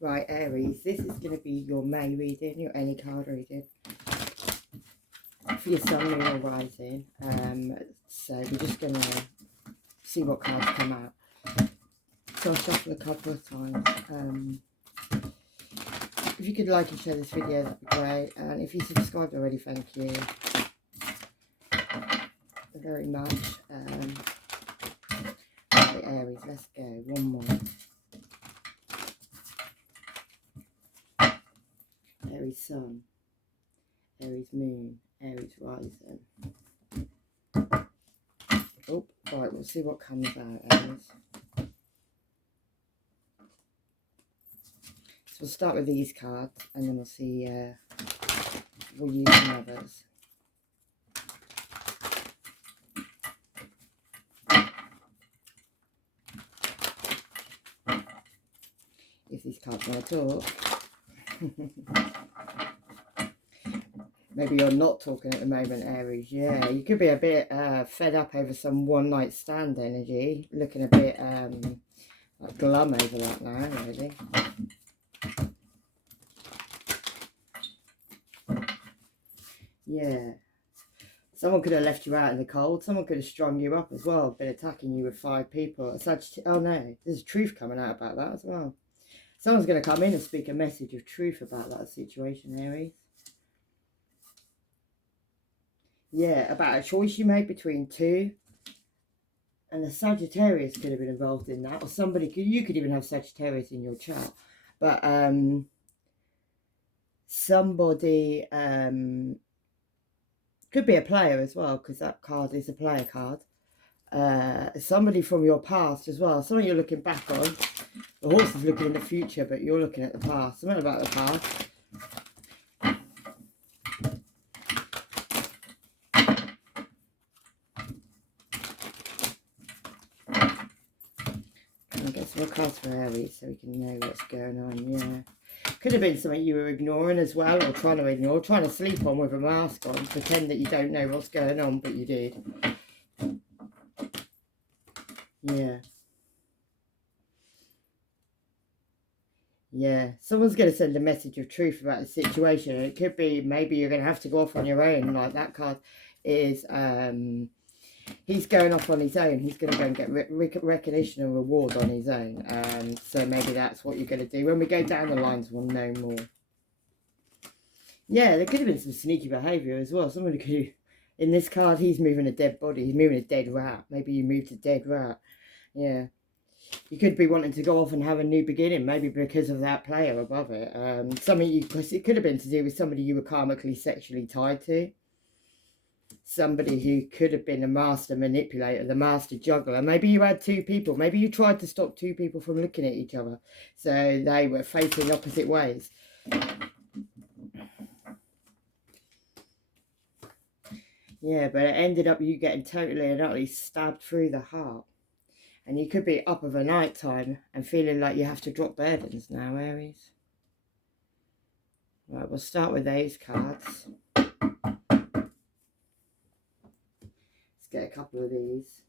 Right, Aries, this is going to be your May reading, your any card reading for your sun, moon, or rising. So we're just going to see what cards come out. So I'll shuffle a couple of times. If you could like and share this video, that'd be great. And if you subscribed already, thank you very much. Right, Aries, let's go. One more. Aries sun, Aries moon, Aries rising. Oh, right, we'll see what comes out, Aries. So we'll start with these cards, and then we'll see, we'll use some others. If these cards want to talk. Maybe you're not talking at the moment, Aries. Yeah, you could be a bit fed up over some one-night stand energy. Looking a bit like glum over that now, really. Yeah. Someone could have left you out in the cold. Someone could have strung you up as well. Been attacking you with 5 people. Oh no, there's truth coming out about that as well. Someone's going to come in and speak a message of truth about that situation, Aries. Yeah, about a choice you made between two. And the Sagittarius could have been involved in that. Or somebody could, you could even have Sagittarius in your chart. But somebody could be a player as well, because that card is a player card. Somebody from your past as well. Something you're looking back on. The horse is looking in the future, but you're looking at the past. Something about the past. I'll get some more cards for Aries so we can know what's going on. Yeah. Could have been something you were ignoring as well, or trying to ignore, trying to sleep on with a mask on, pretend that you don't know what's going on, but you did. Yeah. Yeah, someone's going to send a message of truth about the situation. It could be maybe you're going to have to go off on your own. Like that card is, he's going off on his own. He's going to go and get recognition and reward on his own. So maybe that's what you're going to do. When we go down the lines, we'll know more. Yeah, there could have been some sneaky behaviour as well. Somebody could have, in this card, he's moving a dead body. He's moving a dead rat. Maybe you moved a dead rat. Yeah. You could be wanting to go off and have a new beginning, maybe because of that player above it. It could have been to do with somebody you were karmically sexually tied to. Somebody who could have been a master manipulator, the master juggler. Maybe you had 2 people. Maybe you tried to stop 2 people from looking at each other. So they were facing opposite ways. Yeah, but it ended up you getting totally and utterly stabbed through the heart. And you could be up of a night time and feeling like you have to drop burdens now, Aries. Right, we'll start with those cards. Let's get a couple of these.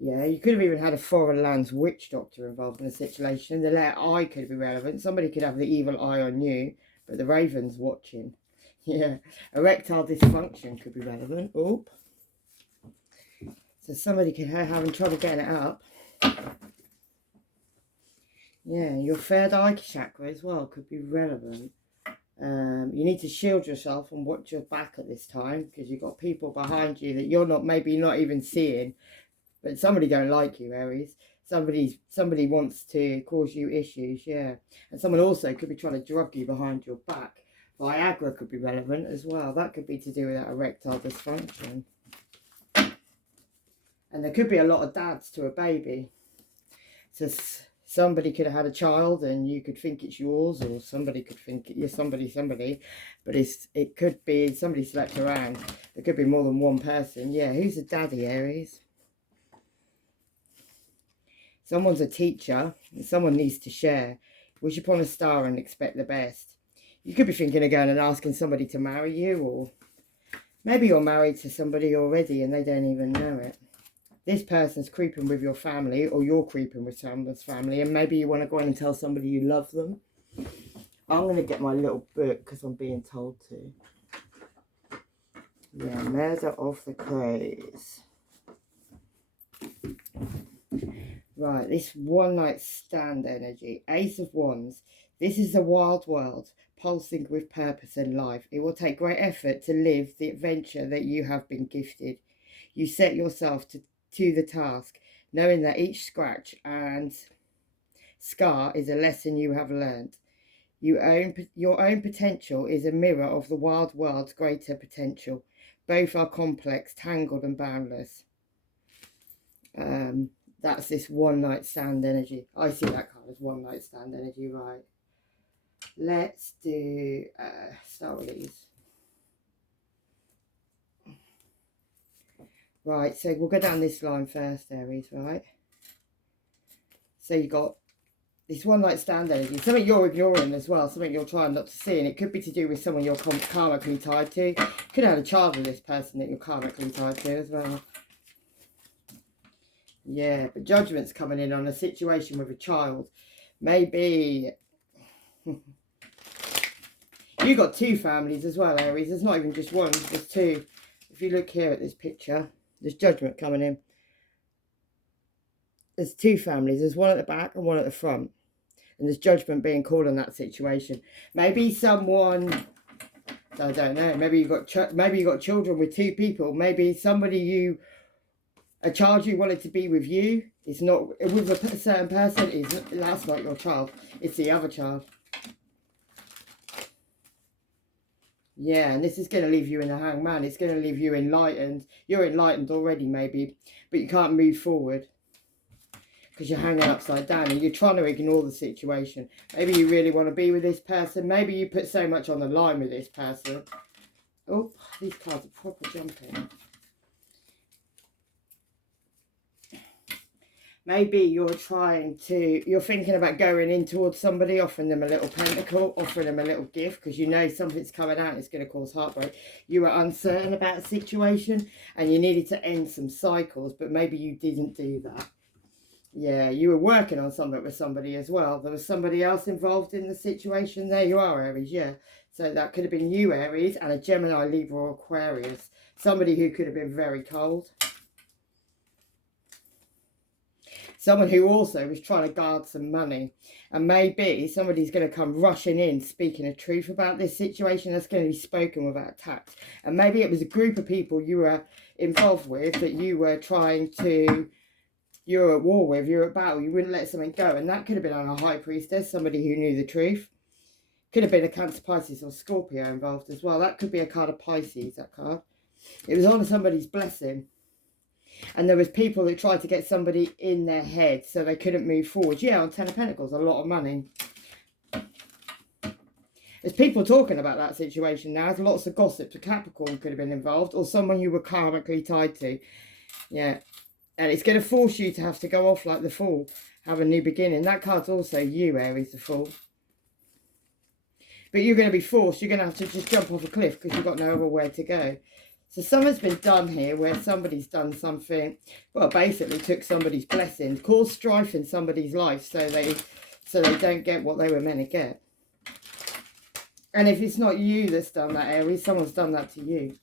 Yeah, you could have even had a foreign lands witch doctor involved in the situation. The letter I could be relevant. Somebody could have the evil eye on you, but the raven's watching. Yeah, erectile dysfunction could be relevant. Oop. So somebody could have having trouble getting it up. Yeah, your third eye chakra as well could be relevant. You need to shield yourself and watch your back at this time, because you've got people behind you that you're maybe not even seeing, but somebody don't like you, Aries. Somebody wants to cause you issues, yeah. And someone also could be trying to drug you behind your back. Viagra could be relevant as well. That could be to do with that erectile dysfunction. And there could be a lot of dads to a baby. So somebody could have had a child and you could think it's yours, or somebody could think you're somebody, but it could be somebody slept around. There could be more than one person. Yeah, who's a daddy, Aries? Someone's a teacher and someone needs to share. Wish upon a star and expect the best. You could be thinking of going and asking somebody to marry you, or maybe you're married to somebody already and they don't even know it. this person's creeping with your family, or you're creeping with someone's family, and maybe you want to go in and tell somebody you love them. I'm going to get my little book because I'm being told to. Yeah, Murder of the Crows. Right, this one night stand energy. Ace of Wands. This is a wild world, pulsing with purpose and life. It will take great effort to live the adventure that you have been gifted. You set yourself to the task, knowing that each scratch and scar is a lesson you have learned. Your own potential is a mirror of the wild world's greater potential. Both are complex, tangled and boundless. That's this one night stand energy. I see that card as one night stand energy, right? Let's do start with these. Right, so we'll go down this line first, Aries, right? So you got this one night stand energy, something you're ignoring as well, something you're trying not to see, and it could be to do with someone you're karmically tied to. Could have had a child with this person that you're karmically tied to as well. Yeah, but judgment's coming in on a situation with a child. Maybe you got two families as well, Aries. There's not even just one, there's two. If you look here at this picture, there's judgment coming in. There's two families. There's one at the back and one at the front. And there's judgment being called on that situation. Maybe someone, I don't know, maybe you got children with two people. Maybe somebody a child you wanted to be with you is not with a certain person. That's not your child. It's the other child. Yeah, and this is going to leave you in the hangman. It's going to leave you enlightened. You're enlightened already, maybe, but you can't move forward because you're hanging upside down and you're trying to ignore the situation. Maybe you really want to be with this person. Maybe you put so much on the line with this person. Oh, these cards are proper jumping. Maybe you're thinking about going in towards somebody, offering them a little pentacle, offering them a little gift, because you know something's coming out, it's going to cause heartbreak. You were uncertain about a situation and you needed to end some cycles, but maybe you didn't do that. Yeah, you were working on something with somebody as well. There was somebody else involved in the situation. There you are, Aries, yeah. So that could have been you, Aries, and a Gemini, Libra, or Aquarius. Somebody who could have been very cold. Someone who also was trying to guard some money. And maybe somebody's going to come rushing in, speaking the truth about this situation that's going to be spoken without tact. And maybe it was a group of people you were involved with that you were you're at war with, you're at battle, you wouldn't let something go. And that could have been on a high priestess, somebody who knew the truth. Could have been a Cancer, Pisces or Scorpio involved as well. That could be a card of Pisces, that card. It was on somebody's blessing. And there was people that tried to get somebody in their head so they couldn't move forward. Yeah, on Ten of Pentacles, a lot of money. There's people talking about that situation now. There's lots of gossip. A Capricorn could have been involved, or someone you were karmically tied to. Yeah. And it's going to force you to have to go off like the Fool. Have a new beginning. That card's also you, Aries, the Fool. But you're going to be forced. You're going to have to just jump off a cliff because you've got nowhere where to go. So something's been done here where somebody's done something, well, basically took somebody's blessings, caused strife in somebody's life so they don't get what they were meant to get. And if it's not you that's done that, Aries, someone's done that to you.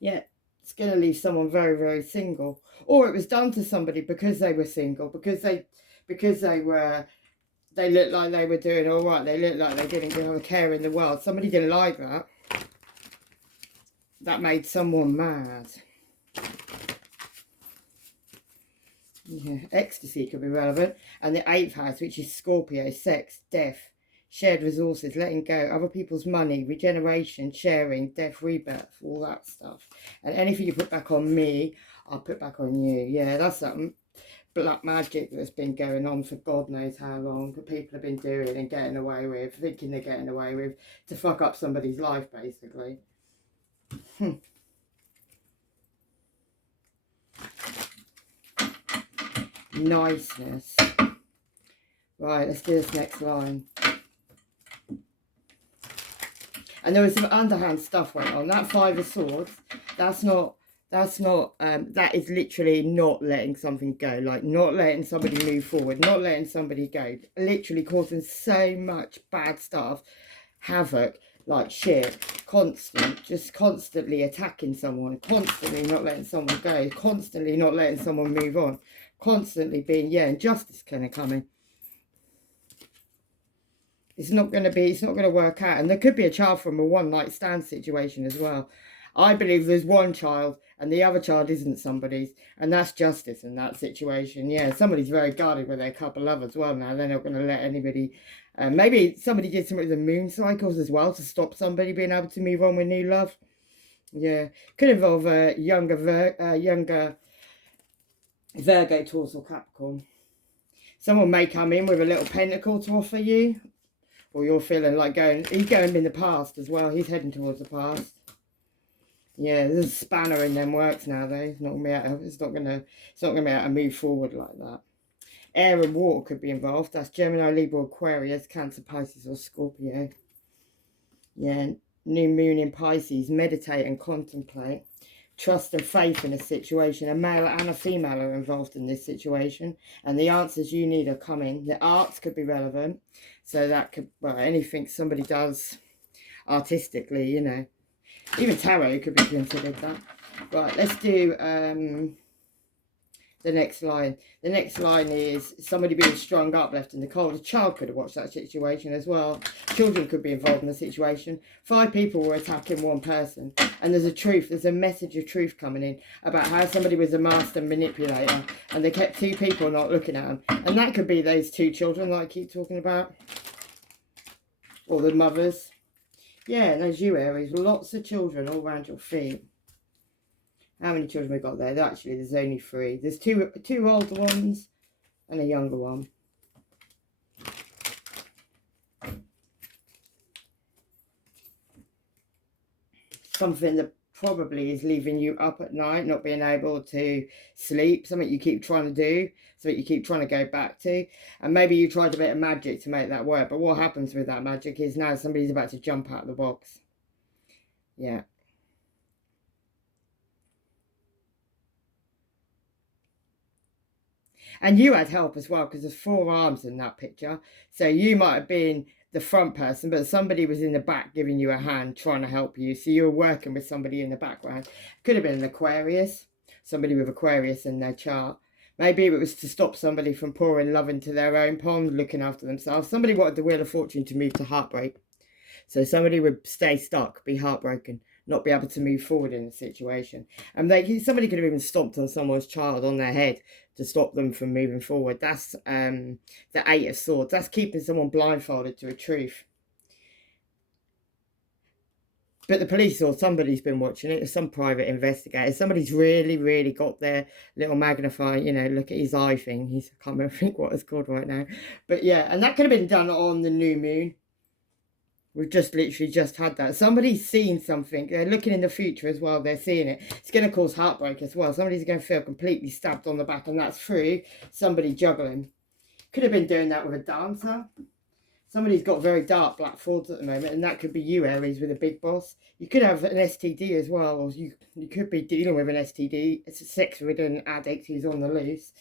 Yeah, it's going to leave someone very, very single. Or it was done to somebody because they were single, because they looked like they were doing all right. They looked like they didn't have a care in the world. Somebody didn't like that. That made someone mad. Yeah, ecstasy could be relevant. And the 8th house, which is Scorpio, sex, death, shared resources, letting go, other people's money, regeneration, sharing, death, rebirth, all that stuff. And anything you put back on me, I'll put back on you. Yeah, that's something. Black magic that's been going on for God knows how long. People have been doing and getting away with, thinking they're getting away with, to fuck up somebody's life, basically. Niceness. Right, let's do this next line. And there was some underhand stuff went on. That 5 of Swords, that's not That's not, that is literally not letting something go, like not letting somebody move forward, not letting somebody go, literally causing so much bad stuff, havoc, like shit, constant, just constantly attacking someone, constantly not letting someone go, constantly not letting someone move on, constantly being, yeah, injustice kind of coming. It's not going to work out. And there could be a child from a one-night stand situation as well. I believe there's one child and the other child isn't somebody's. And that's justice in that situation. Yeah, somebody's very guarded with their couple love as well now. They're not going to let anybody... maybe somebody did something with the moon cycles as well to stop somebody being able to move on with new love. Yeah, could involve a younger Virgo, Taurus or Capricorn. Someone may come in with a little pentacle to offer you. Or you're feeling like he's going in the past as well. He's heading towards the past. Yeah, there's a spanner in them works now though. It's not gonna be able to move forward like that. Air and water could be involved. That's Gemini, Libra, Aquarius, Cancer, Pisces or Scorpio. Yeah, new moon in Pisces. Meditate and contemplate. Trust and faith in a situation. A male and a female are involved in this situation, and the answers you need are coming. The arts could be relevant, so that could, well, anything somebody does artistically, you know, even tarot could be considered that. Right, let's do the next line. The next line is somebody being strung up, left in the cold. A child could have watched that situation as well. Children could be involved in the situation. 5 people were attacking one person. And there's a message of truth coming in about how somebody was a master manipulator. And they kept 2 people not looking at them. And that could be those 2 children that I keep talking about. Or the mothers. Yeah, and there's you, Aries. Lots of children all around your feet. How many children we got there? Actually, there's only 3. There's two older ones and a younger one. Something that probably is leaving you up at night, not being able to sleep. Something you keep trying to do, something you keep trying to go back to. And maybe you tried a bit of magic to make that work. But what happens with that magic is now somebody's about to jump out of the box. Yeah. And you had help as well, because there's 4 arms in that picture. So you might have been the front person, but somebody was in the back giving you a hand, trying to help you. So you were working with somebody in the background. Could have been an Aquarius, somebody with Aquarius in their chart. Maybe it was to stop somebody from pouring love into their own pond, looking after themselves. Somebody wanted the Wheel of Fortune to move to heartbreak. So somebody would stay stuck, be heartbroken, not be able to move forward in a situation. And somebody could have even stomped on someone's child on their head to stop them from moving forward. That's the 8 of Swords. That's keeping someone blindfolded to a truth. But the police or somebody's been watching it. Some private investigator. Somebody's really, really got their little magnifying, you know, look at his eye thing. I can't remember what it's called right now. But yeah, and that could have been done on the new moon. We've literally just had that. Somebody's seen something. They're looking in the future as well. They're seeing it. It's going to cause heartbreak as well. Somebody's going to feel completely stabbed on the back, and that's through somebody juggling. Could have been doing that with a dancer. Somebody's got very dark black thoughts at the moment, and that could be you, Aries, with a big boss. You could have an STD as well, or you could be dealing with an STD. It's a sex-ridden addict who's on the loose.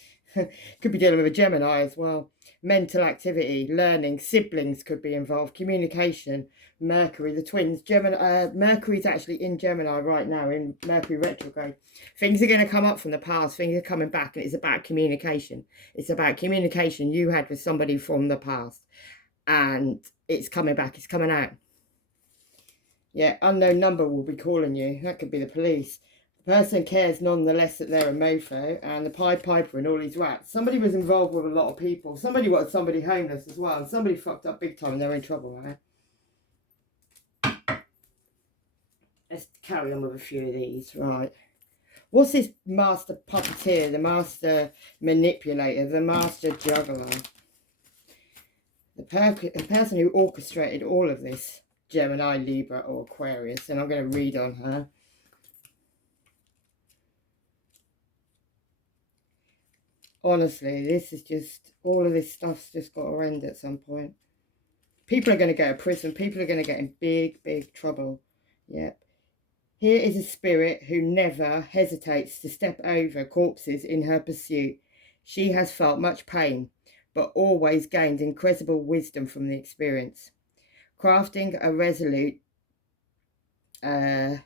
Could be dealing with a Gemini as well. Mental activity, learning, siblings could be involved, communication, Mercury, the twins. Mercury's actually in Gemini right now, in Mercury retrograde. Things are going to come up from the past, things are coming back, and it's about communication. It's about communication you had with somebody from the past, and it's coming back, it's coming out. Yeah, unknown number will be calling you. That could be the police. The person cares nonetheless that they're a mofo, and the Pied Piper and all these rats. Somebody was involved with a lot of people. Somebody wanted somebody homeless as well, and somebody fucked up big time and they're in trouble, right? Let's carry on with a few of these, right? What's this master puppeteer, the master manipulator, the master juggler? The person who orchestrated all of this, Gemini, Libra or Aquarius, and I'm going to read on her. Honestly, this is just, all of this stuff's just got to end at some point. People are going to go to prison. People are going to get in big, big trouble. Yep. Here is a spirit who never hesitates to step over corpses in her pursuit. She has felt much pain, but always gained incredible wisdom from the experience. Crafting a resolute, diamond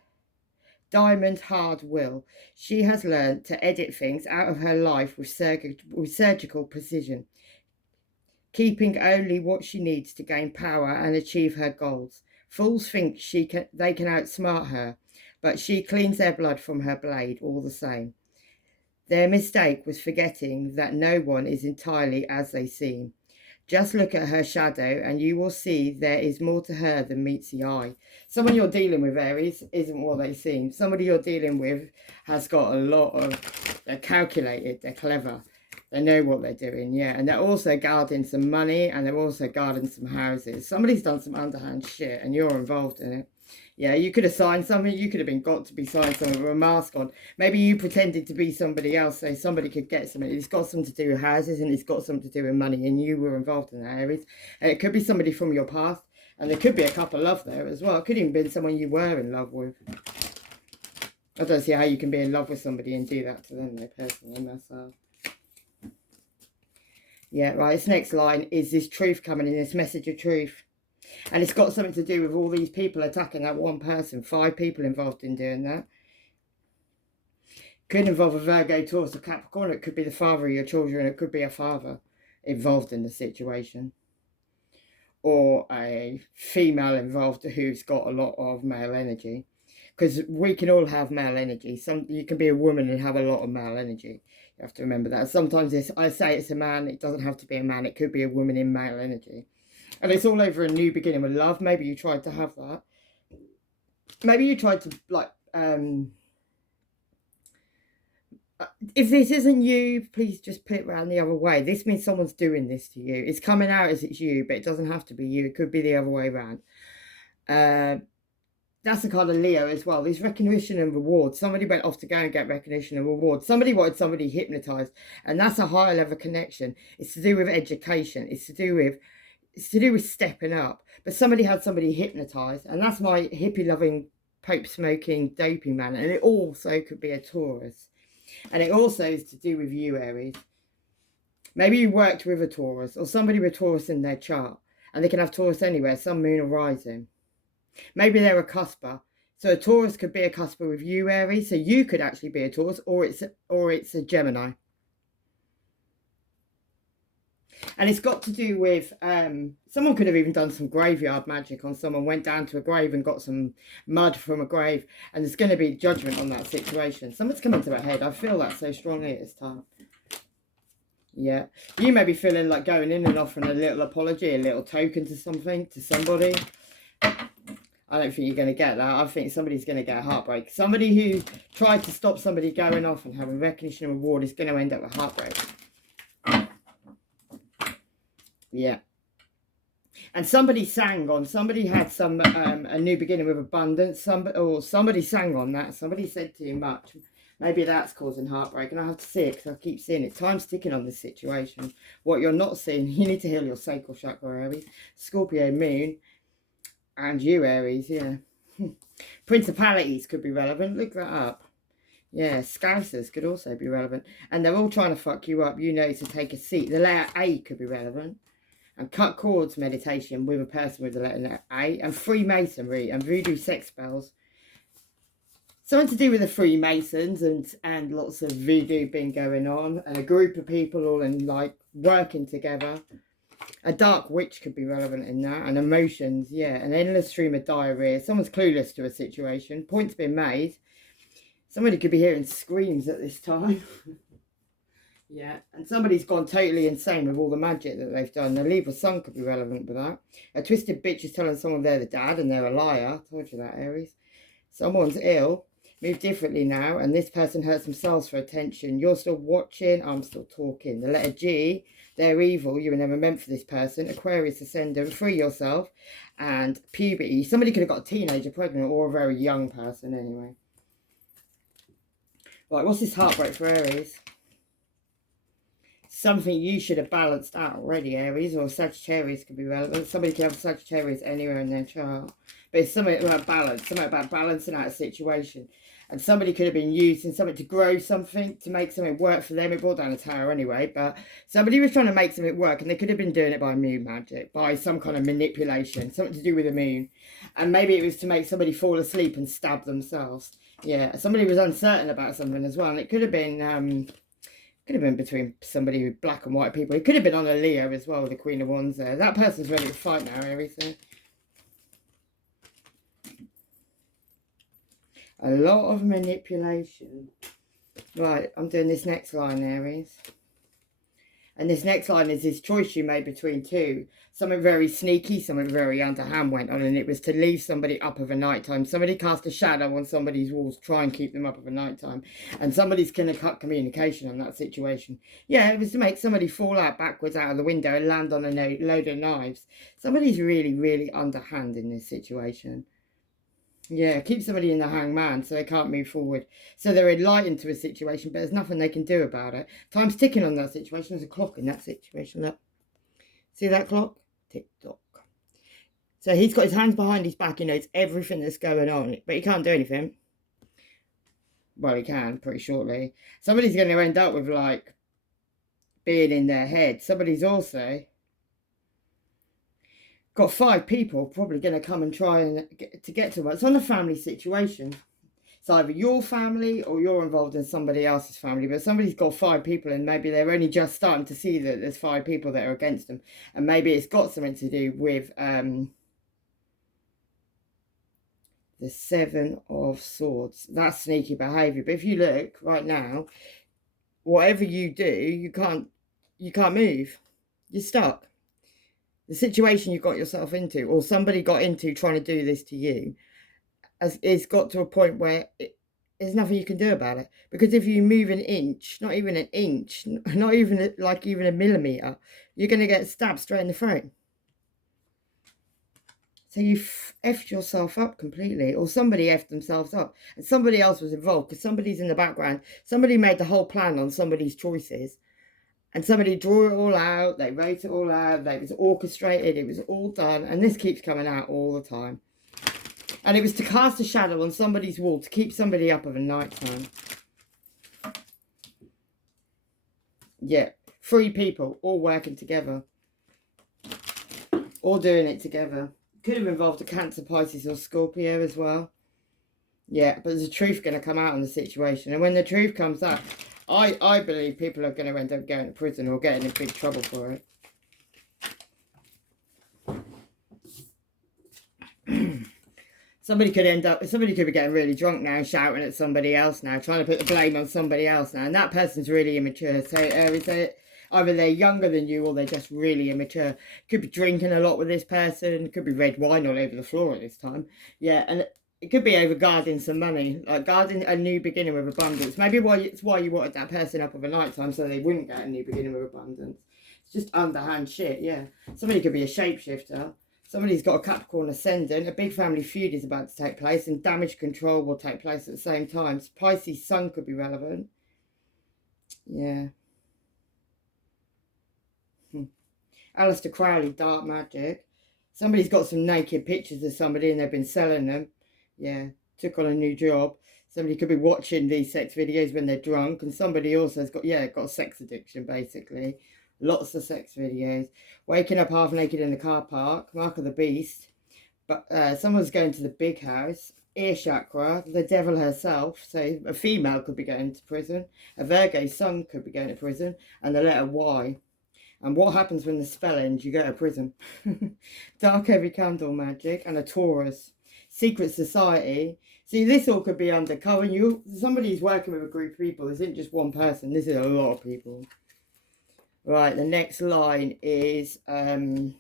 hard will, she has learned to edit things out of her life with surgical precision, keeping only what she needs to gain power and achieve her goals. Fools think they can outsmart her, but she cleans their blood from her blade all the same. Their mistake was forgetting that no one is entirely as they seem. Just look at her shadow and you will see there is more to her than meets the eye. Someone you're dealing with, Aries, isn't what they seem. Somebody you're dealing with has got a lot of, they're calculated, they're clever. They know what they're doing, yeah. And they're also guarding some money and they're also guarding some houses. Somebody's done some underhand shit and you're involved in it. Yeah, you could have signed something. You could have been got to be signed something with a mask on. Maybe you pretended to be somebody else so somebody could get something. It's got something to do with houses and it's got something to do with money and you were involved in that, Aries. And it could be somebody from your past and there could be a couple of love there as well. It could even be someone you were in love with. I don't see how you can be in love with somebody and do that to them, though, personally, myself. Yeah, right, this next line is this truth coming in, this message of truth. And it's got something to do with all these people attacking that one person. 5 people involved in doing that. Could involve a Virgo, Taurus, or Capricorn. It could be the father of your children. It could be a father involved in the situation. Or a female involved who's got a lot of male energy. Because we can all have male energy. You can be a woman and have a lot of male energy. You have to remember that. Sometimes I say it's a man. It doesn't have to be a man. It could be a woman in male energy. And it's all over a new beginning with love. Maybe you tried to have that. Maybe you tried to, like, if this isn't you, please just put it around the other way. This means someone's doing this to you. It's coming out as it's you, but it doesn't have to be you. It could be the other way around. That's the kind of Leo as well. There's recognition and reward. Somebody went off to go and get recognition and reward. Somebody wanted somebody hypnotized. And that's a higher level connection. It's to do with education. It's to do with stepping up. But somebody had somebody hypnotized. And that's my hippie-loving, pope-smoking, dopey man. And it also could be a Taurus. And it also is to do with you, Aries. Maybe you worked with a Taurus or somebody with Taurus in their chart. And they can have Taurus anywhere, sun, moon or rising. Maybe they're a cusper. So a Taurus could be a cusper with you, Aries. So you could actually be a Taurus or it's a Gemini. And it's got to do with, someone could have even done some graveyard magic on someone, went down to a grave and got some mud from a grave. And there's going to be judgment on that situation. Something's coming to my head. I feel that so strongly at this time. Yeah. You may be feeling like going in and offering a little apology, a little token to something, to somebody. I don't think you're going to get that. I think somebody's going to get a heartbreak. Somebody who tried to stop somebody going off and having recognition and reward is going to end up with heartbreak. Yeah. And somebody sang on, somebody had some, a new beginning with abundance. Somebody sang on that. Somebody said too much. Maybe that's causing heartbreak. And I have to see it because I keep seeing it. Time's ticking on this situation. What you're not seeing, you need to heal your sacral chakra, Aries. Scorpio moon. And you, Aries, yeah. Principalities could be relevant. Look that up. Yeah, Scousers could also be relevant. And they're all trying to fuck you up. You know to take a seat. The letter A could be relevant. And cut cords meditation with a person with the letter A. And Freemasonry and voodoo sex spells. Something to do with the Freemasons and lots of voodoo being going on. And a group of people all in, like, working together. A dark witch could be relevant in that. And emotions, yeah. An endless stream of diarrhea. Someone's clueless to a situation. Point's been made. Somebody could be hearing screams at this time. Yeah. And somebody's gone totally insane with all the magic that they've done. The Libra sun could be relevant with that. A twisted bitch is telling someone they're the dad and they're a liar. I told you that, Aries. Someone's ill. Move differently now. And this person hurts themselves for attention. You're still watching. I'm still talking. The letter G. They're evil. You were never meant for this person. Aquarius ascendant. Free yourself. And puberty. Somebody could have got a teenager pregnant or a very young person anyway. Right, what's this heartbreak for Aries? something you should have balanced out already, Aries, or Sagittarius could be relevant. Somebody can have Sagittarius anywhere in their chart. But it's something about balance, something about balancing out a situation. And somebody could have been using something to grow something, to make something work for them. It brought down a tower anyway, but somebody was trying to make something work, and they could have been doing it by moon magic, by some kind of manipulation, something to do with the moon. And maybe it was to make somebody fall asleep and stab themselves. Yeah, somebody was uncertain about something as well, and it could have been between somebody with black and white people. It could have been on a Leo as well, with the Queen of Wands there. That person's ready to fight now, everything. A lot of manipulation. Right, I'm doing this next line, Aries. And this next line is this choice you made between two. Something very sneaky, something very underhand went on, and it was to leave somebody up of a night time. Somebody cast a shadow on somebody's walls, try and keep them up of a night time. And somebody's going to cut communication on that situation. Yeah, it was to make somebody fall out backwards out of the window and land on a load of knives. Somebody's really, really underhand in this situation. Yeah, keep somebody in the hangman so they can't move forward. So they're enlightened to a situation, but there's nothing they can do about it. Time's ticking on that situation. There's a clock in that situation. Look. See that clock? Tick-tock. So he's got his hands behind his back. He knows everything that's going on, but he can't do anything. Well, he can pretty shortly. Somebody's going to end up with, like, being in their head. Somebody's also got 5 people probably going to come and try and get to them. It's on a family situation. It's either your family or you're involved in somebody else's family, but somebody's got 5 people, and maybe they're only just starting to see that there's 5 people that are against them, and maybe it's got something to do with the 7 of Swords. That's sneaky behaviour. But if you look right now, whatever you do, you can't move. You're stuck. The situation you got yourself into, or somebody got into trying to do this to you, it's got to a point where there's nothing you can do about it. Because if you move an inch, not even an inch, not even like even a millimetre, you're going to get stabbed straight in the throat. So you effed yourself up completely, or somebody effed themselves up, and somebody else was involved because somebody's in the background. Somebody made the whole plan on somebody's choices. And somebody drew it all out, they wrote it all out, it was orchestrated, it was all done, and this keeps coming out all the time. And it was to cast a shadow on somebody's wall, to keep somebody up of a night time. Yeah, 3 people, all working together. All doing it together. Could have involved a Cancer, Pisces or Scorpio as well. Yeah, but there's a truth going to come out on the situation. And when the truth comes out, I believe people are going to end up going to prison or getting in big trouble for it. Somebody could be getting really drunk now and shouting at somebody else now, trying to put the blame on somebody else now. And that person's really immature. So either they're younger than you or they're just really immature. Could be drinking a lot with this person. Could be red wine all over the floor at this time. Yeah, and it could be over guarding some money, like guarding a new beginning with abundance. Maybe it's why you wanted that person up of a night time, so they wouldn't get a new beginning with abundance. It's just underhand shit, yeah. Somebody could be a shapeshifter. Somebody's got a Capricorn ascendant. A big family feud is about to take place, and damage control will take place at the same time. So Pisces sun could be relevant. Yeah. Aleister Crowley, dark magic. Somebody's got some naked pictures of somebody and they've been selling them. Yeah, took on a new job. Somebody could be watching these sex videos when they're drunk, and somebody also has got a sex addiction, basically. Lots of sex videos. Waking up half naked in the car park, mark of the beast. But someone's going to the big house. Ear chakra, the devil herself. So a female could be going to prison. A Virgo sun could be going to prison. And the letter Y. And what happens when the spell ends? You go to prison. Dark heavy candle magic. And a Taurus. Secret society. See, this all could be undercover. Somebody's working with a group of people. This isn't just one person. This is a lot of people. Right, the next line is... I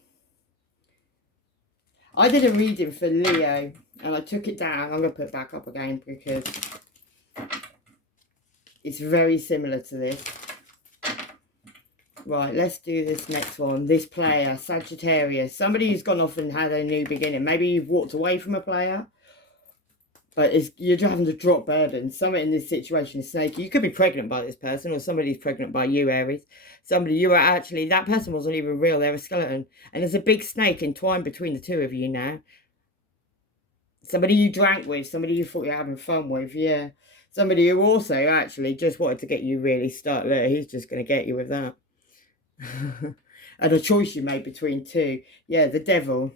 did a reading for Leo. And I took it down. I'm going to put it back up again because it's very similar to this. Right, let's do this next one. This player, Sagittarius. Somebody who's gone off and had a new beginning. Maybe you've walked away from a player. But you're just having to drop burdens. Somebody in this situation is snaky. You could be pregnant by this person, or somebody's pregnant by you, Aries. Somebody you are actually, that person wasn't even real, they're a skeleton. And there's a big snake entwined between the two of you now. Somebody you drank with, somebody you thought you were having fun with, yeah. Somebody who also actually just wanted to get you really started. Look, he's just going to get you with that. And a choice you made between two. Yeah, the devil.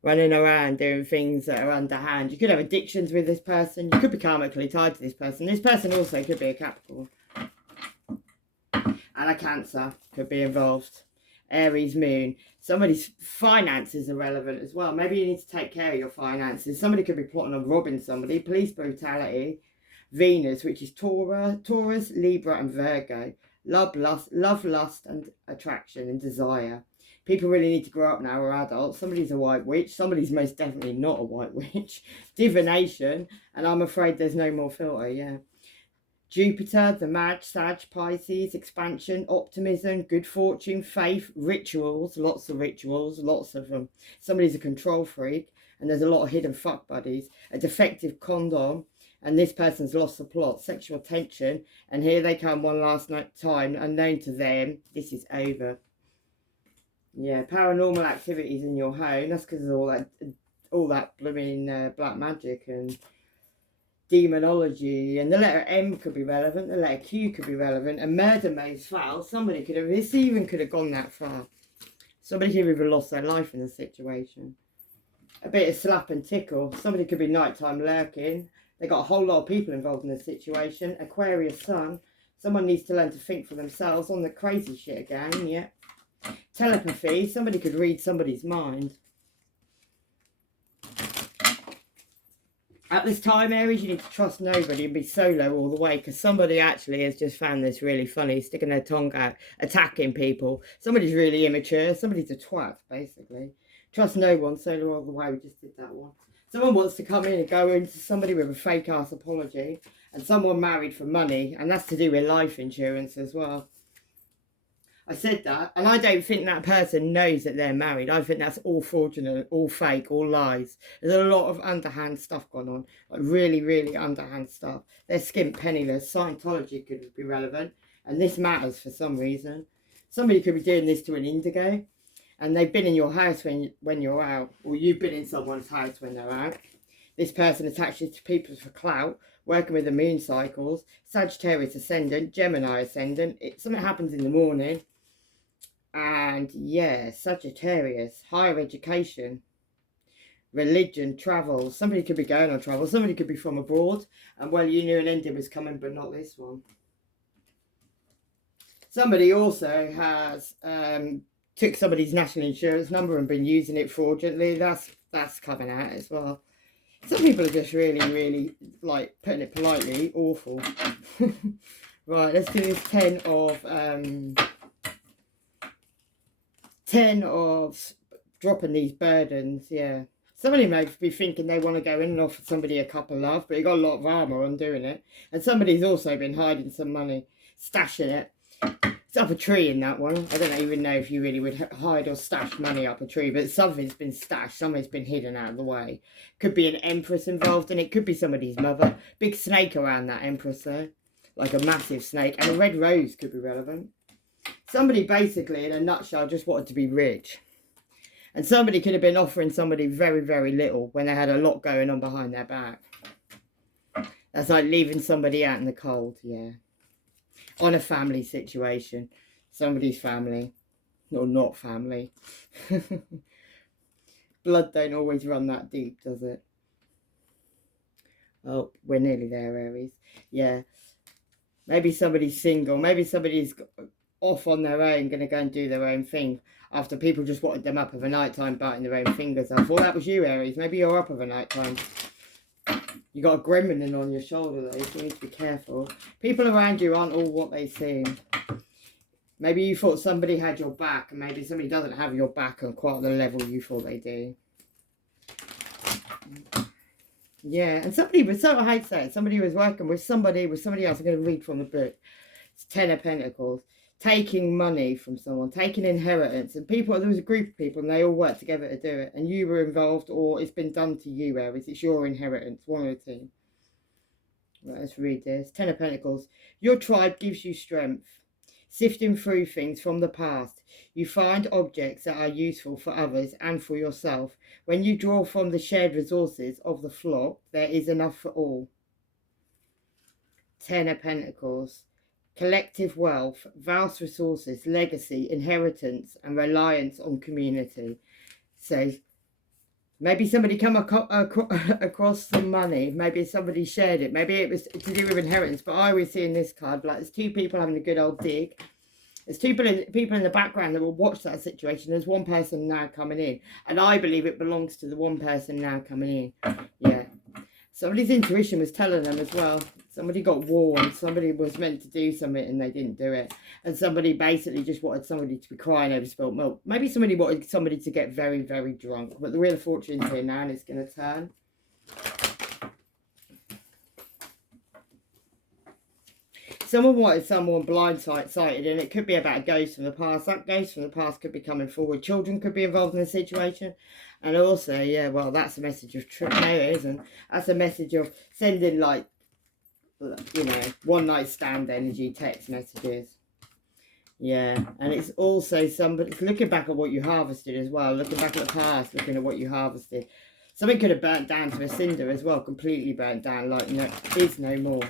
Running around doing things that are underhand. You could have addictions with this person. You could be karmically tied to this person. This person also could be a Capricorn. And a Cancer could be involved. Aries moon. Somebody's finances are relevant as well. Maybe you need to take care of your finances. Somebody could be plotting on robbing somebody. Police brutality. Venus, which is Taurus, Libra and Virgo. Love, lust and attraction and desire. People really need to grow up now, we're adults. Somebody's a white witch. Somebody's most definitely not a white witch. Divination. And I'm afraid there's no more filter, yeah. Jupiter, the Magi, Sag, Pisces, expansion, optimism, good fortune, faith, rituals. Lots of rituals, lots of them. Somebody's a control freak. And there's a lot of hidden fuck buddies. A defective condom. And this person's lost the plot. Sexual tension. And here they come one last time. Unknown to them. This is over. Yeah, paranormal activities in your home. That's because of all that blooming black magic and demonology. And the letter M could be relevant. The letter Q could be relevant. And murder may foul. Somebody could have. This even could have gone that far. Somebody could have even lost their life in the situation. A bit of slap and tickle. Somebody could be nighttime lurking. They got a whole lot of people involved in the situation. Aquarius sun. Someone needs to learn to think for themselves on the crazy shit again. Yeah. Telepathy, somebody could read somebody's mind. At this time, Aries, you need to trust nobody and be solo all the way, because somebody actually has just found this really funny, sticking their tongue out, attacking people. Somebody's really immature. Somebody's a twat, basically. Trust no one, solo all the way. We just did that one. Someone wants to come in and go into somebody with a fake-ass apology, and someone married for money, and that's to do with life insurance as well. I said that, and I don't think that person knows that they're married. I think that's all fraudulent, all fake, all lies. There's a lot of underhand stuff going on, like really, really underhand stuff. They're skint penniless. Scientology could be relevant, and this matters for some reason. Somebody could be doing this to an indigo, and they've been in your house when you're out, or you've been in someone's house when they're out. This person attaches to people for clout, working with the moon cycles, Sagittarius ascendant, Gemini ascendant. Something happens in the morning. And yeah, Sagittarius, higher education, religion, travel. Somebody could be going on travel. Somebody could be from abroad. And well, you knew an ending was coming, but not this one. Somebody also has took somebody's national insurance number and been using it fraudulently. That's coming out as well. Some people are just really, really, like, putting it politely, awful. Right, let's do this 10 of dropping these burdens, yeah. Somebody may be thinking they want to go in and offer somebody a cup of love, but you got a lot of armour on doing it. And somebody's also been hiding some money, stashing it. It's up a tree in that one. I don't even know if you really would hide or stash money up a tree, but something's been stashed, something's been hidden out of the way. Could be an empress involved, and it could be somebody's mother. Big snake around that empress though, like a massive snake. And a red rose could be relevant. Somebody basically, in a nutshell, just wanted to be rich. And somebody could have been offering somebody very, very little when they had a lot going on behind their back. That's like leaving somebody out in the cold, yeah. On a family situation. Somebody's family. Or not family. Blood don't always run that deep, does it? Oh, we're nearly there, Aries. Yeah. Maybe somebody's single. Maybe somebody's off on their own, going to go and do their own thing after people just wanted them up of a night time biting their own fingers off. Well, that was you, Aries. Maybe you're up of a night time. You got a gremlin on your shoulder though, so you need to be careful. People around you aren't all what they seem. Maybe you thought somebody had your back, and maybe somebody doesn't have your back on quite the level you thought they do. Yeah, and somebody was, so I hate saying, somebody was working with somebody else. I'm going to read from the book. It's 10 of Pentacles. taking money from someone, taking inheritance, and people, there was a group of people and they all worked together to do it, and you were involved, or it's been done to you, Aries. It's your inheritance, one of the two. Right, let's read this. 10 of Pentacles. Your tribe gives you strength. Sifting through things from the past, you find objects that are useful for others and for yourself. When you draw from the shared resources of the flock, there is enough for all. 10 of Pentacles. Collective wealth, vast resources, legacy, inheritance, and reliance on community. So maybe somebody come across some money. Maybe somebody shared it. Maybe it was to do with inheritance. But I always see in this card, like, there's two people having a good old dig. There's people in the background that will watch that situation. There's one person now coming in. And I believe it belongs to the one person now coming in. Yeah. Somebody's intuition was telling them as well. Somebody got warned. Somebody was meant to do something and they didn't do it. And somebody basically just wanted somebody to be crying over spilt milk. Maybe somebody wanted somebody to get very, very drunk. But the Wheel of Fortune's here now and it's going to turn. Someone wanted someone blindsided, and it could be about a ghost from the past. That ghost from the past could be coming forward. Children could be involved in the situation. And also, yeah, well, that's a message of truth. No, it isn't. That's a message of sending, like, you know, one night stand energy, text messages. Yeah, and it's also somebody looking back at what you harvested as well. Looking back at the past, looking at what you harvested. Something could have burnt down to a cinder as well, completely burnt down, like, no, is no more.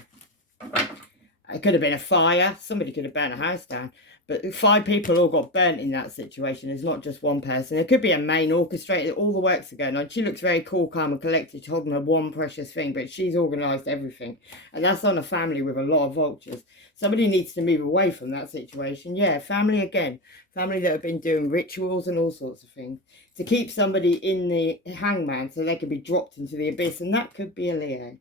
It could have been a fire. Somebody could have burnt a house down. But 5 people all got burnt in that situation. It's not just one person. It could be a main orchestrator. All the works are going on. She looks very cool, calm and collected. She's holding her one precious thing. But she's organised everything. And that's on a family with a lot of vultures. Somebody needs to move away from that situation. Yeah, family again. Family that have been doing rituals and all sorts of things. To keep somebody in the hangman so they can be dropped into the abyss. And that could be a Leo.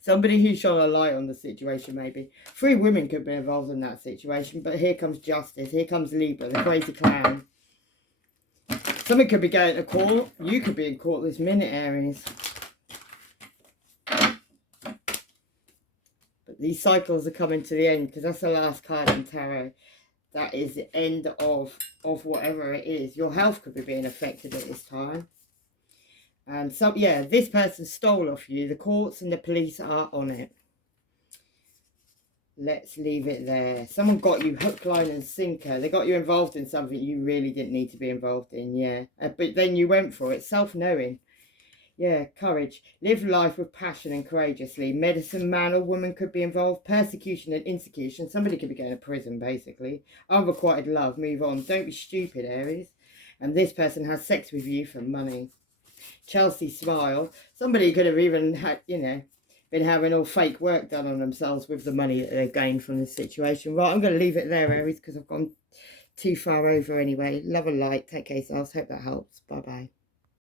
Somebody who shone a light on the situation, maybe. 3 women could be involved in that situation, but here comes justice. Here comes Libra, the crazy clown. Something could be going to court. You could be in court this minute, Aries. But these cycles are coming to the end, because that's the last card in tarot. That is the end of whatever it is. Your health could be being affected at this time. And so, yeah, this person stole off you. The courts and the police are on it. Let's leave it there. Someone got you hook, line and sinker. They got you involved in something you really didn't need to be involved in, yeah. But then you went for it. Self-knowing. Yeah, courage. Live life with passion and courageously. Medicine man or woman could be involved. Persecution and insecurity. Somebody could be going to prison, basically. Unrequited love. Move on. Don't be stupid, Aries. And this person has sex with you for money. Chelsea smile. Somebody could have even had, you know, been having all fake work done on themselves with the money that they've gained from this situation. Right, I'm going to leave it there, Aries, because I've gone too far over anyway. Love and light. Take care, yourselves. Hope that helps. Bye-bye.